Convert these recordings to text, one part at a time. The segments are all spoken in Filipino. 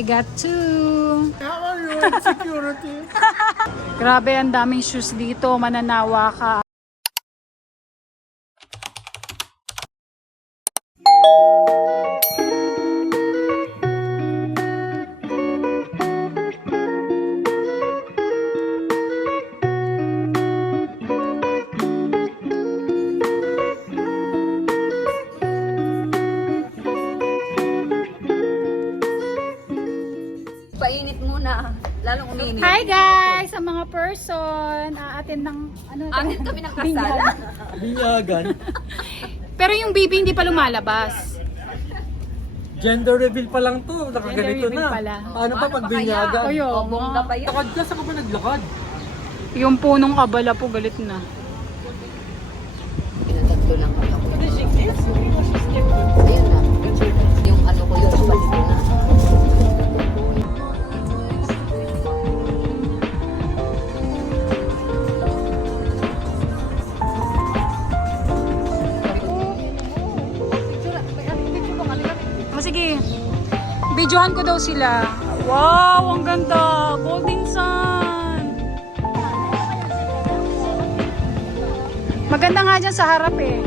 I got two. How are you? Security. Grabe, ang daming shoes dito. Mananawa ka. Painit muna. Lalong uminit. Hi guys! Sa mga person, aatin ng ano, Amin kami ng kasal. binyagan. Binyagan. Pero yung baby hindi pa lumalabas. Gender reveal pa lang to. Nakaganito Gender reveal na. pala. Ano pa pag binyagan? Ayo, O, bongga pa yan. Lakad ka, saan ka ba naglakad? yung punong kabala po galit na. Pinatatlo lang ako. Ayun na. Yung ano ko yun, balik ko na. O sige, videohan ko daw sila. Wow, ang ganda! Golden sun! Maganda nga dyan sa harap eh.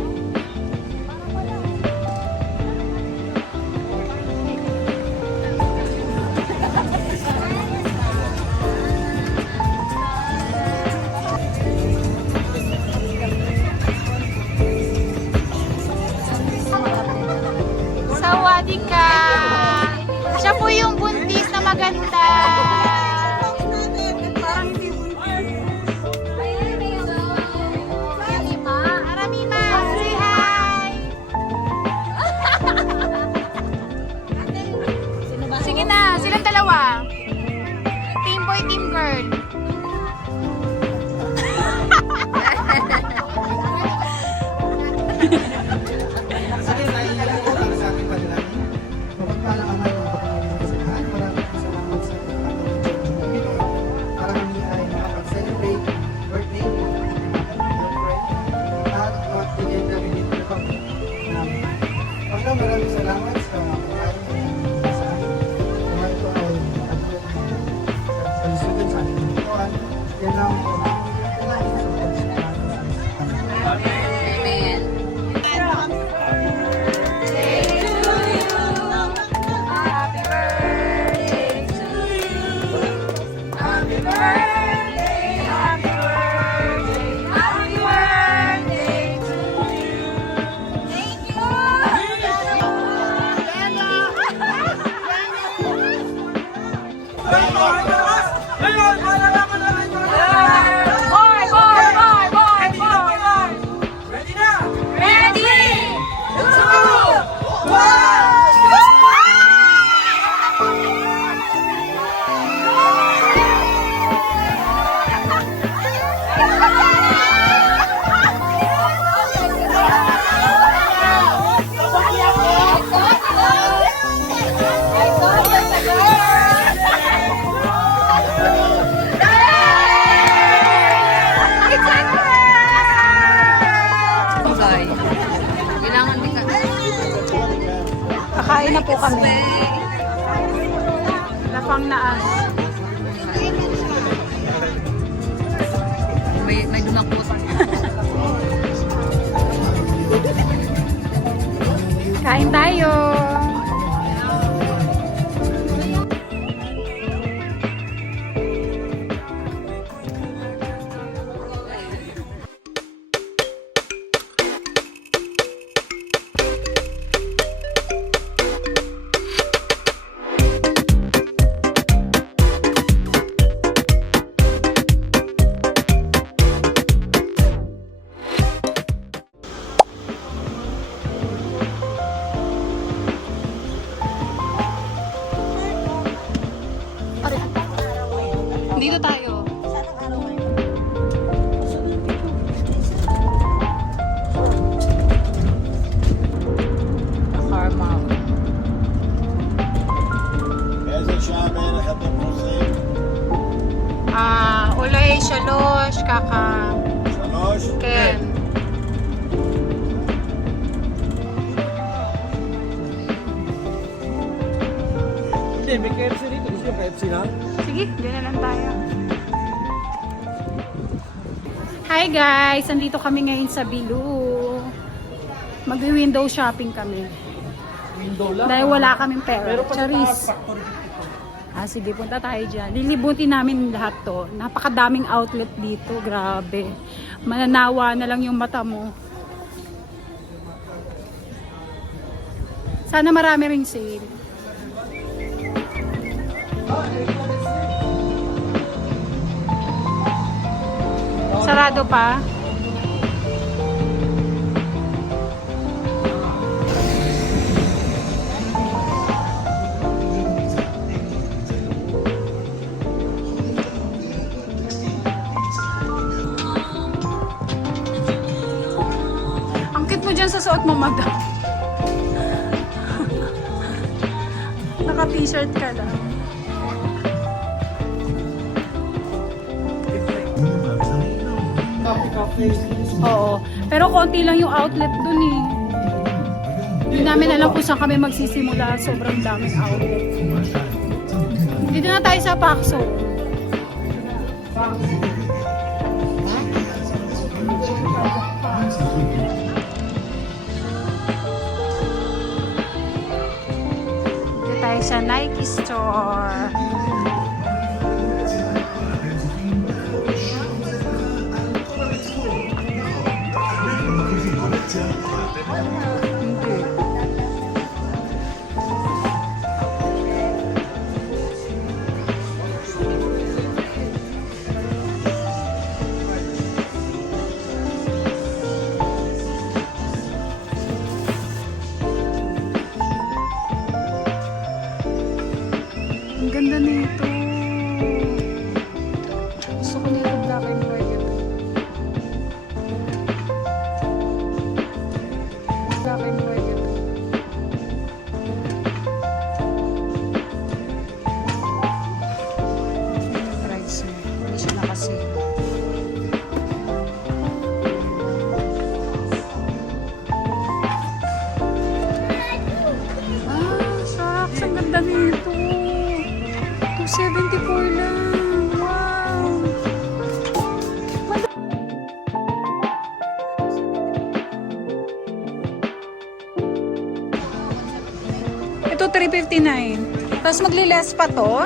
Sawadika! Siya po yung buntis na maganda. Parang hindi Aramima, say hi! Sige na, silang dalawa. Team boy, team girl. Sige, naiiyak ko para sa ating panalangin. Mapagpalang Ama ng Panginoon sa lahat. Maraming salamat sa pagkakataon para kami ay makapag-celebrate birthday ng ating girlfriend. At magbigay kami dito na kami namin. Panginoon, maraming salamat sa pagkain na sa amin. Kung ito ay sa lisudan sa ating Panginoon. Yan lang po ang kailangan sa pagkakas. Amen. Okay. Kailangan din ka. Kakain na po kami. Lapang naas. May dumakot. Kain tayo. Dito tayo. Karma. איזה שעה בערך אתם חוזרים? אולי 3, ככה. 3? כן. Hindi, Hindi, may KFC rito. Gusto yung KFC lang? Sige, dyan na lang tayo. Hi guys! Andito kami ngayon sa Bilu. Mag-window shopping kami. Window lang. Dahil wala kaming pera. Pero pa sa taas, Charis. factory 52. Sige, punta tayo dyan. Lilibutin namin lahat to. Napakadaming outlet dito. Grabe. Mananawa na lang yung mata mo. Sana marami ring sale. Sarado pa. Ang cute mo dyan sa suot mo, madam. Naka-t-shirt ka lang. Oo. Pero konti lang yung outlet dun eh. Hindi namin alam kung saan kami magsisimula. Sobrang daming outlet. Dito na tayo sa Paxo. Dito tayo sa Nike store. Hindi. Ang ganda nito. Gusto ko nito black and white. Black and white. Ano yung price niya? Hindi siya nakasale. Shucks, ang ganda nito. 274 lang. Wow. Ito 359. Tapos magli-less pa to.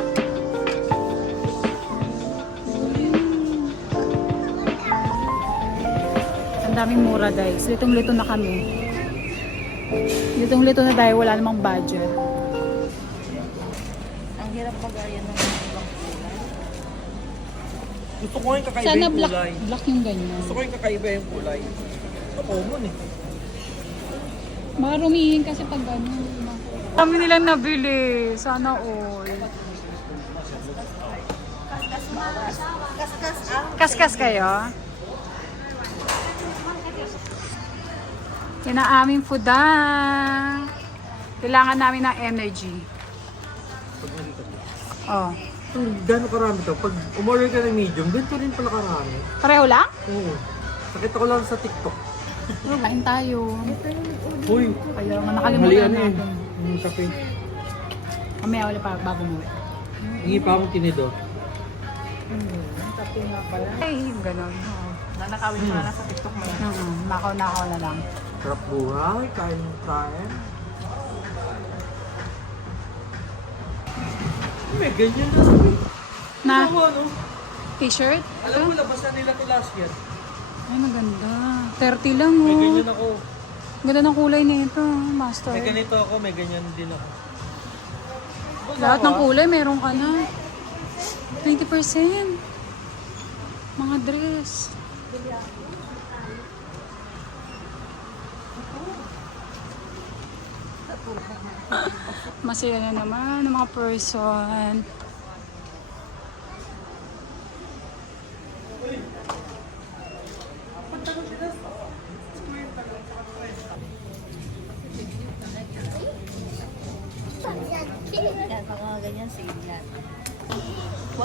Ang daming mura guys. Litong-lito na kami. Litong-lito na dahil wala namang budget. Ang hirap magaya ng ibang kulay. Gusto ko yung kakaiba Sana yung black, kulay. black yung ganyan. Gusto ko yung kakaiba yung kulay. Ito common eh. Marumihin kasi pag ano. Kami nilang nabili. Sana all. Kaskas kayo? Yan ang aming foodang. Kailangan namin ng energy. Oh. Kung gano'n karami to, pag umorder ka ng medium, ganito rin pala karami. Pareho lang? Oo. Nakita ko lang sa TikTok. Kain tayo. Uy, Kaya nga mali nakalimutan ano yun. natin. Yung kape. Mamaya ulit pa bago mo. Hingi pa akong tinidor. Ay, yung ganun. Nanakawin mo na sa TikTok mo. Nakaw-nakaw na lang. Sarap buhay, kain ng kain. May ganyan na. Na Ako ano? t-shirt? Alam mo, labasan nila to last year. Ay, maganda. 30 lang May oh. ganyan ako. Ganda ng kulay nito, master. May ganito ako, may ganyan din ako. Lahat ng kulay meron ka na. 20%. Mga dress. Masaya na naman ng mga person. Yan, pag mga ganyan, sale yan.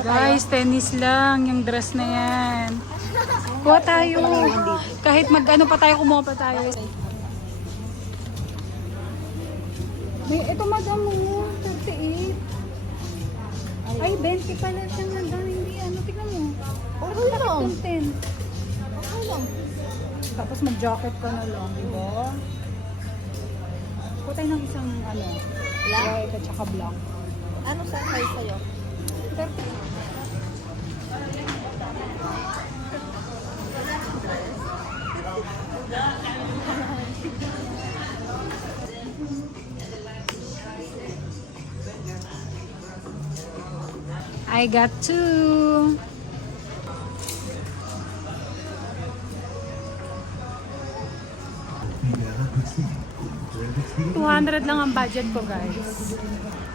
Guys, tennis lang yung dress na yan. Kuha tayo. Kahit mag-ano pa tayo, kumuha pa tayo. May, ito madam mo, 38. Ay, 20 pala siya nga dahil hindi ano. Tignan mo. Okay lang. Yung 10. Okay lang. Tapos mag-jacket ka na lang, di ba? Putay ng isang ano. Black? White at saka black. Ano sa size sa'yo? I got 2. $200 lang ang budget ko, guys.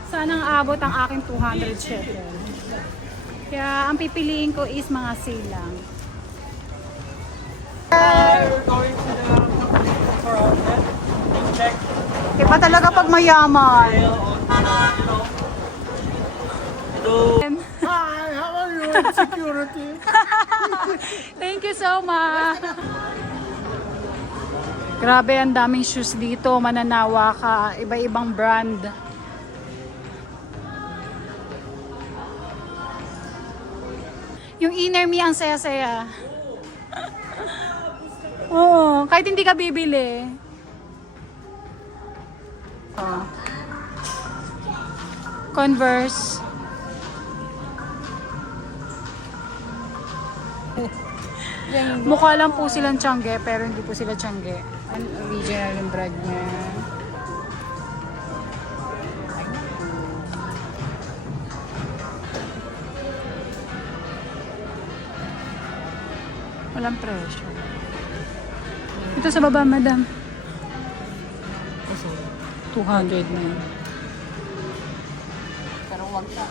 Sanang abot ang aking 200 shekel. Kaya ang pipiliin ko is mga sale lang. We're going to the for outlet. Check Iba talaga pag mayaman. sale on, Hello. Hi, how are you? Security. Thank you so much. Grabe, ang daming shoes dito. Mananawa ka. Iba-ibang brand. Yung inner me ang saya-saya. Oo, kahit hindi ka bibili. Oh. Converse. Mukha lang po silang Tiangge, pero hindi po sila Tiangge. Ang original yung brand niya. Walang presyo. Ito sa baba, madam. 200 na yun. Pero wag ka.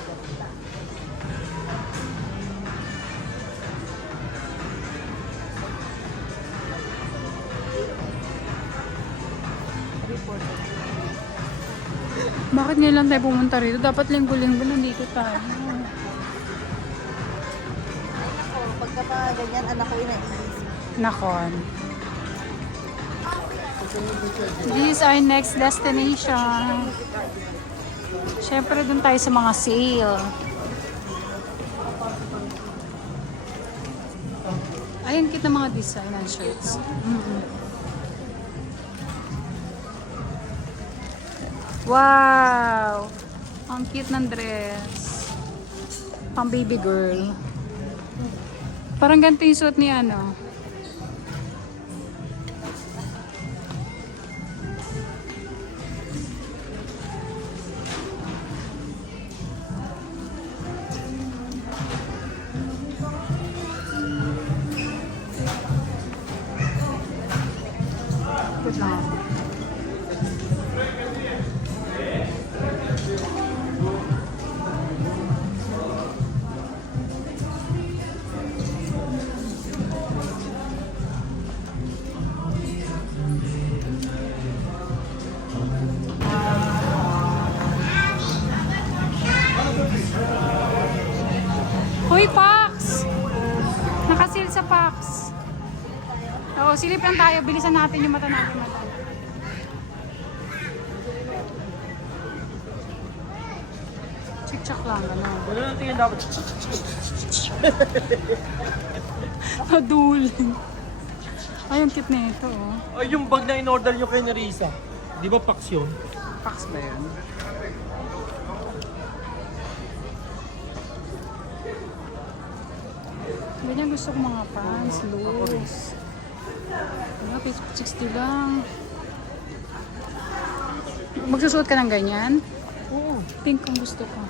Bakit ngayon lang tayo pumunta rito? Dapat linggo-linggo nandito tayo. Ako, pagka pa ganyan, anak ko inaisip. Nakon. This is our next destination. Siyempre dun tayo sa mga sale. Ayun, cute na mga design ng shirts. Wow! Ang cute ng dress. Pang baby girl. Parang ganito yung suot ni ano. Wait lang ako. Hoy, Pax! Nakasil sa Pax. Oo, silip lang tayo. Bilisan natin yung mata natin. Check lang, gano'n. Ano lang tingin dapat? Madulin. Ay, yung cute na ito, oh. Ay, yung bag na in-order nyo kay Narisa. Di ba Pax yun? Pax ba yan? Ganyan gusto ko mga pants, loose. Ano, 60 lang. Magsusuot ka ng ganyan? Oo. Pink ang gusto ko.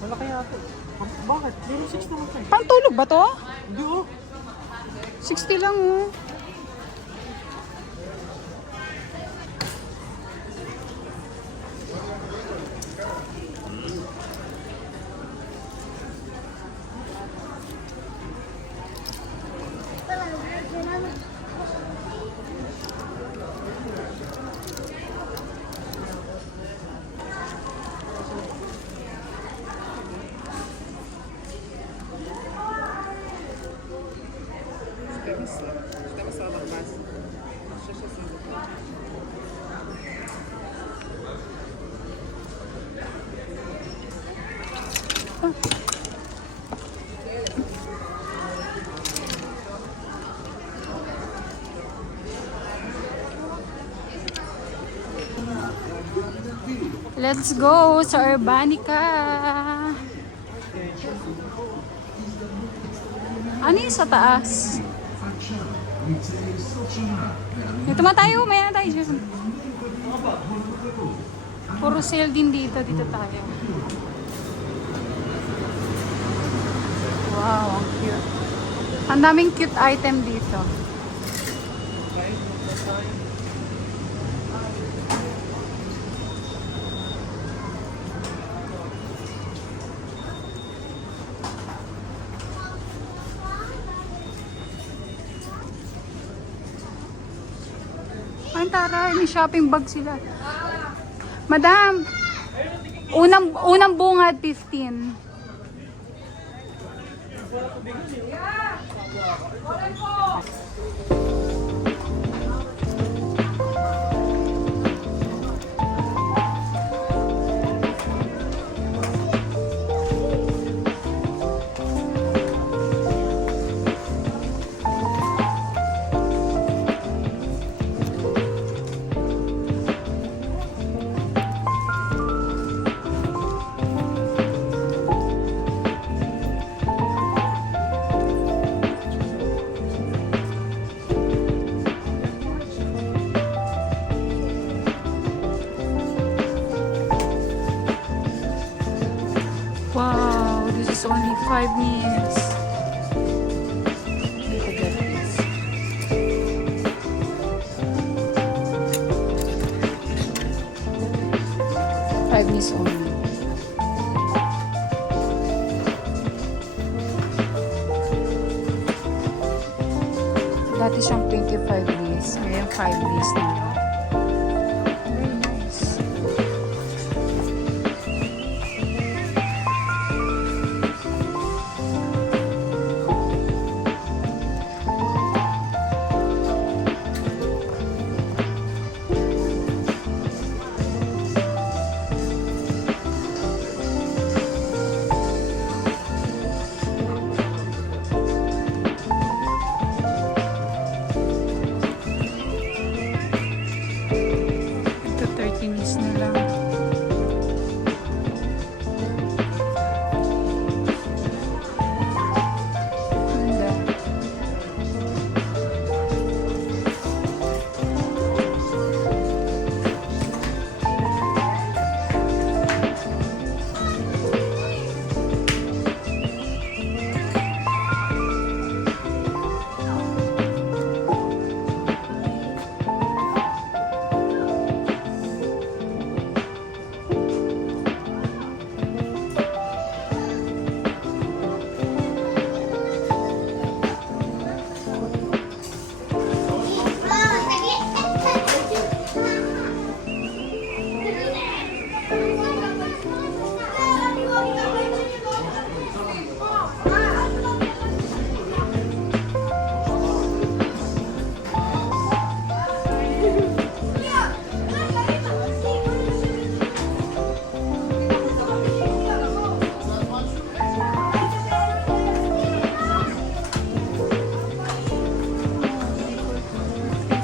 Malaki yata. Bakit? 06 naman ito. Pang tulog ba to? Hindi oh. 60 lang, oh. pa. Let's go sa Urbanica. Ano yung sa taas? Dito ma tayo, may na tayo dyan. Puro sale din dito, dito tayo. Wow, ang cute. Ang daming cute item dito. Ay, taray, may shopping bag sila. Madam, unang bungad 15. Wow, this is only 5 minutes. Look at this. 5 minutes only. Dati siyang 25 days. Ngayon 5 days na lang. Very nice. Ito 30 minutes na lang. Ganda.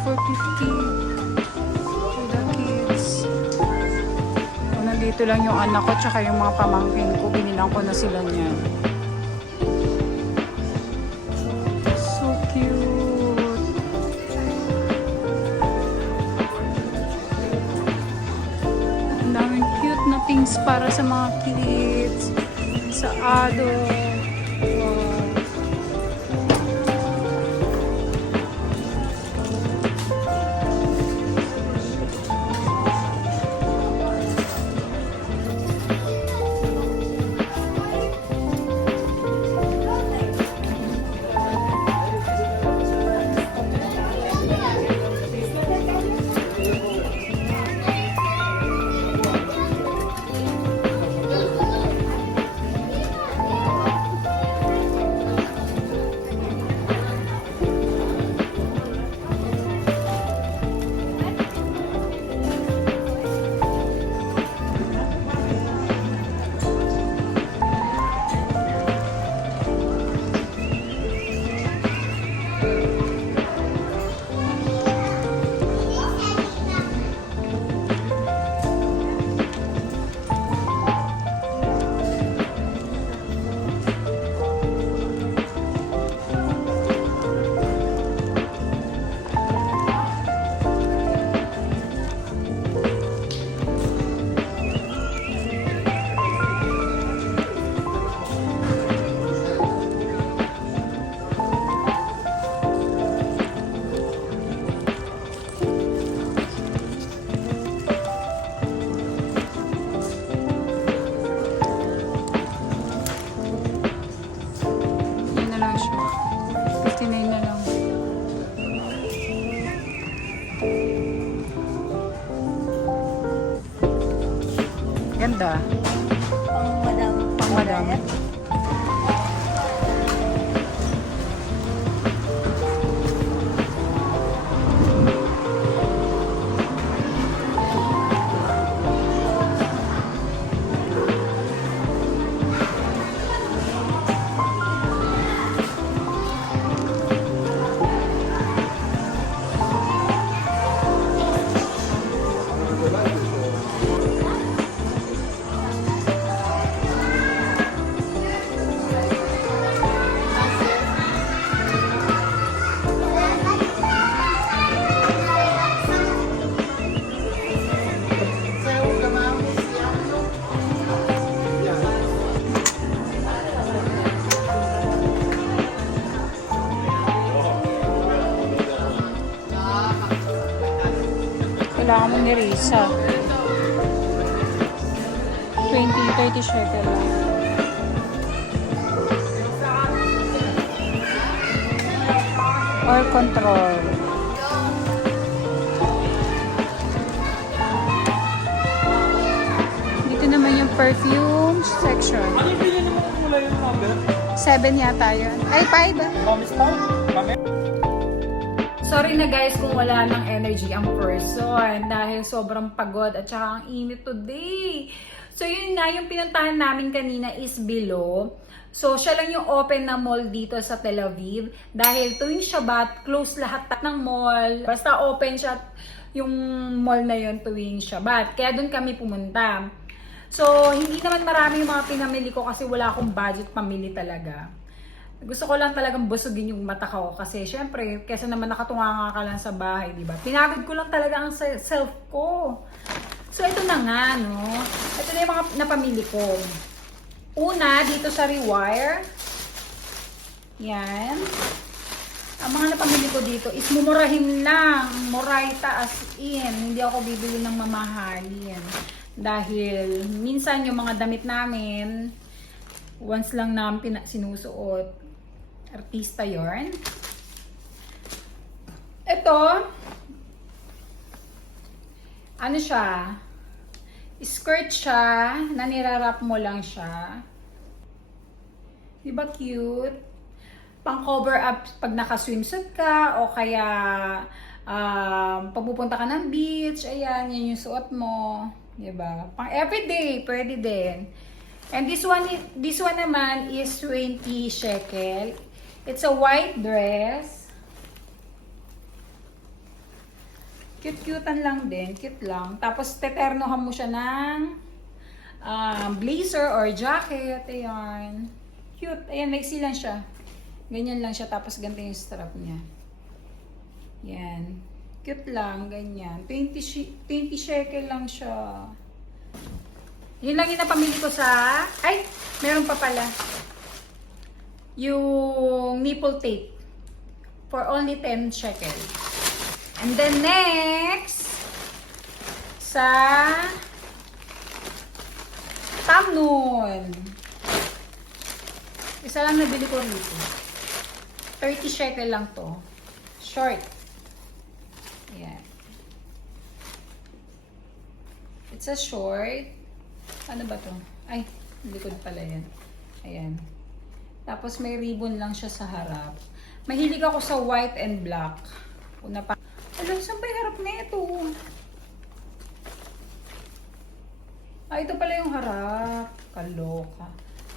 For 50 for the kids. Nandito lang yung anak ko tsaka yung mga pamangkin ko. Binilang ko na sila niyan. So cute. Ang daming cute na things para sa mga kids, sa adult. Wow. maganda? Pang madam. Pang madam. Kailangan mo ni Risa. 20, 30 shekel lang. Or control. Dito naman yung perfume section. Ano yung pinili mo kung wala yung number? 7 yata yun. Ay, 5 ah. Promise pa? Kami? Sorry na guys kung wala ng energy ang person dahil sobrang pagod at saka ang init today. So yun nga, yung pinuntahan namin kanina is below. So siya lang yung open na mall dito sa Tel Aviv dahil tuwing Shabbat, close lahat ng mall. Basta open siya yung mall na yun tuwing Shabbat. Kaya doon kami pumunta. So hindi naman marami yung mga pinamili ko kasi wala akong budget pamili talaga. Gusto ko lang talagang busugin yung mata ko kasi syempre, kesa naman nakatunganga ka lang sa bahay, di ba? Pinagod ko lang talaga ang self ko. So, ito na nga, no? Ito na yung mga napamili ko. Una, dito sa Rewire. Yan. Ang mga napamili ko dito is mumurahin lang. Murayta as in. Hindi ako bibili ng mamahalin. Dahil minsan yung mga damit namin, once lang namin sinusuot. Artista yarn. Ito, ano siya? Skirt siya, na nirarap mo lang siya. Diba cute? Pang cover up pag naka-swimsuit ka o kaya pagpupunta ka ng beach, ayan, yan yung suot mo. Diba? Pang everyday, pwede din. And this one naman is 20 shekel. It's a white dress. Cute-cutean lang din. Cute lang. Tapos, teternohan mo siya ng blazer or jacket. Ayan. Cute. Ayan, maiksi lang siya. Ganyan lang siya. Tapos, ganito yung strap niya. Yan. Cute lang. Ganyan. 20 shekel lang siya. Yun lang yung napamili ko sa... Ay! Meron pa pala. Yung nipple tape. For only 10 shekel. And then next, sa Tamnon. Isa lang nabili ko rito. 30 shekel lang to. Short. Ayan. It's a short. Ano ba to? Ay, likod pala yan. Ayan. Tapos may ribbon lang siya sa harap. Mahilig ako sa white and black. Una pa. Alam, saan ba yung harap na ito? Ah, ito pala yung harap. Kaloka.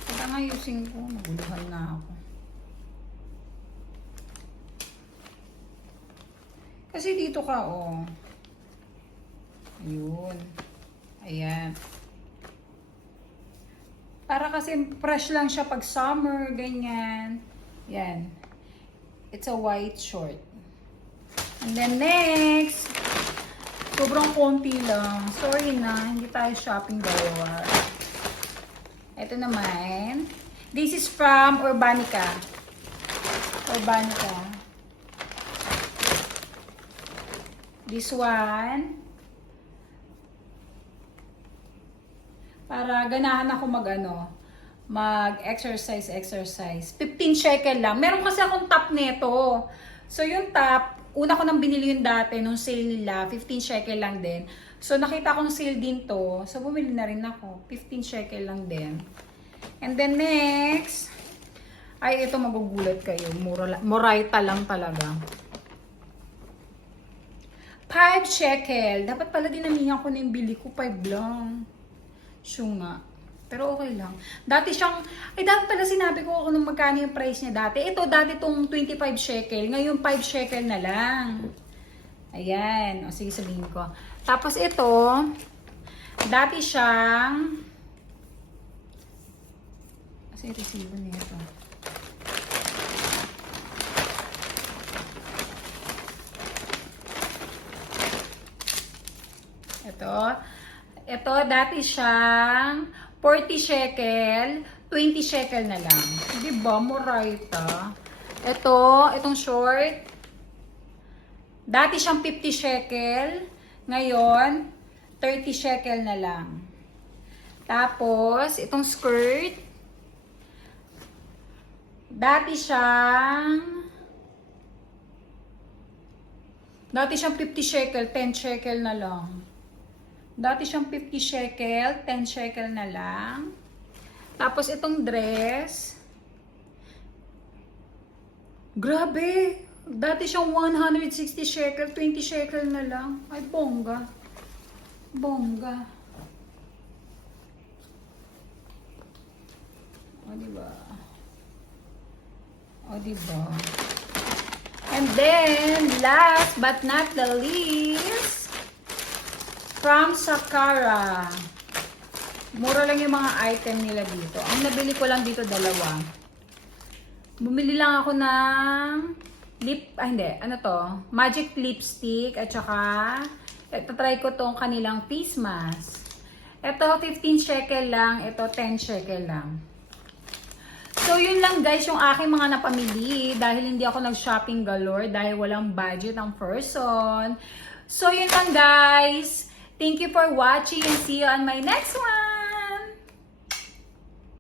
Pag ang ayusin ko, naguluhan na ako. Kasi dito ka, oh. Ayun. Ayan. Para kasi fresh lang siya pag summer, ganyan. Yan. It's a white short. And then next, sobrang konti lang. Sorry na, hindi tayo shopping dalawa. Ito naman. This is from Urbanica. Urbanica. This one. Para ganahan ako mag-exercise. 15 shekel lang. Meron kasi akong top nito. So, yung top, una ko nang binili yung dati, nung sale nila, 15 shekel lang din. So, nakita kong sale din to. So, bumili na rin ako. 15 shekel lang din. And then next, ay ito magugulat kayo. Moraita lang talaga. 5 shekel. Dapat pala dinamihan ko na yung bili ko. 5 lang. Siyo nga. Pero okay lang. Dati siyang, dapat pala sinabi ko kung magkano yung price niya dati. Ito, dati tong 25 shekel. Ngayon, 5 shekel na lang. Ayan. O, sige, sabihin ko. Tapos ito, dati siyang, kasi resibo niya ito. Ito, dati siyang 40 shekel, 20 shekel na lang. Diba, Moraita? Itong short, dati siyang 50 shekel, ngayon, 30 shekel na lang. Tapos, itong skirt, dati siyang 50 shekel, 10 shekel na lang. Dati siyang 50 shekel, 10 shekel na lang. Tapos itong dress, grabe! Dati siyang 160 shekel, 20 shekel na lang. Ay, bongga. Bongga. O, diba? O, diba? And then, last but not the least, from Sakara. Mura lang yung mga item nila dito. Ang nabili ko lang dito, dalawa. Bumili lang ako ng magic lipstick at saka try ko tong kanilang face mask. Ito 15 shekel lang, ito 10 shekel lang. So yun lang guys yung aking mga napamili dahil hindi ako nag-shopping galore dahil walang budget ang person. So yun lang guys. Thank you for watching and see you on my next one.